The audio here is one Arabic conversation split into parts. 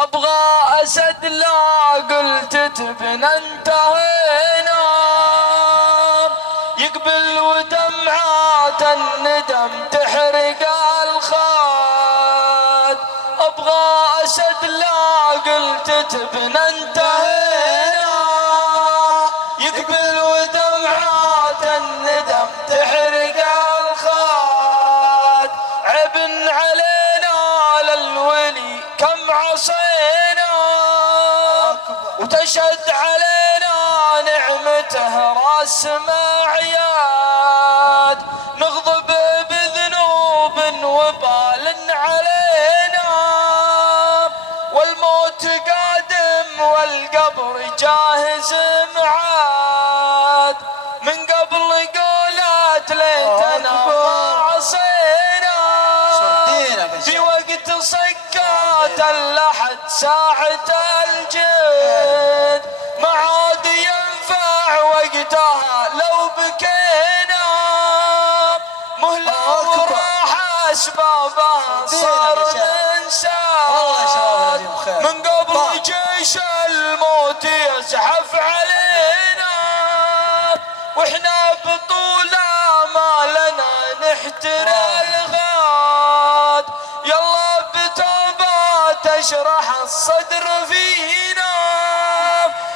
ابغى اسد لا قلت تبنى انتهينا، يقبل ودمعات الندم تحرق الخاد. ابغى اسد لا قلت تبنى انتهينا، يقبل ودمعات الندم تحرق الخاد. عبن علينا للولي كم عصينا، وتشهد علينا نعمته راس معياد. نغضب بذنوب وبال علينا، والموت قادم والقبر جاهز معاد. من قبل قولات ليتنا ما عصينا، في وقت صكات اللحد ساعة الجد. ما عاد ينفع وقتها لو بكينا، مهلة وراح اسبابها صار انسان. من قبل جيش الموت يزحف علينا، واحنا بطول امالنا نحترى الغاد. يلا بتوبة تشرح الصدر فينا،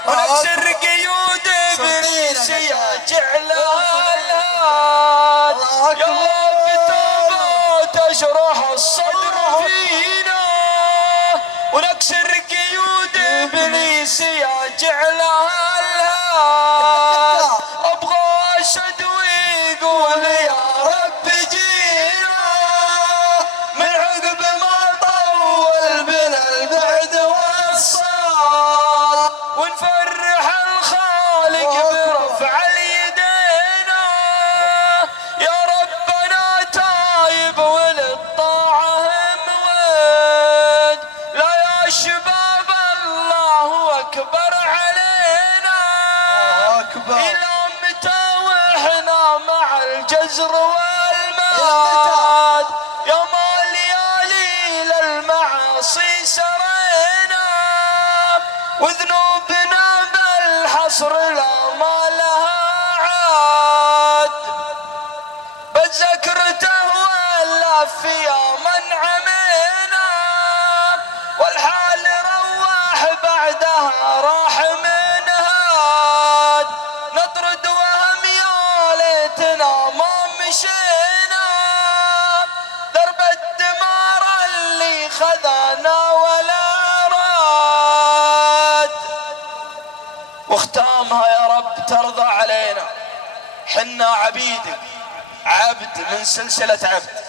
ونكسر قيود ابليس يجعلها الهاد. يلا بتوبة تشرح الصدر فينا، ونكسر قيود ابليس يجعلها الهاد. ابغى اشهد ويقول يا رب جينا، من عقب ما طول بنا البعد والصار، ونفرح الخالق برفع اليدينا. يا ربنا تايب وللطاعة موعد، لا يا شباب الله اكبر علينا. الى متى واحنا مع الجزر والماد، يوم الليالي للمعاصي سرينا، وذنوبنا بالحصر لا ما لها عاد. بتذكرته والف يا من عمينا، والحال رواح بعدها راح من هاد. نطرد وهم يا ليتنا ما مشينا، درب الدمار اللي خذانا ولا راد. واختامها يا رب ترضى علينا، حنا عبيدك عبد من سلسلة عبد،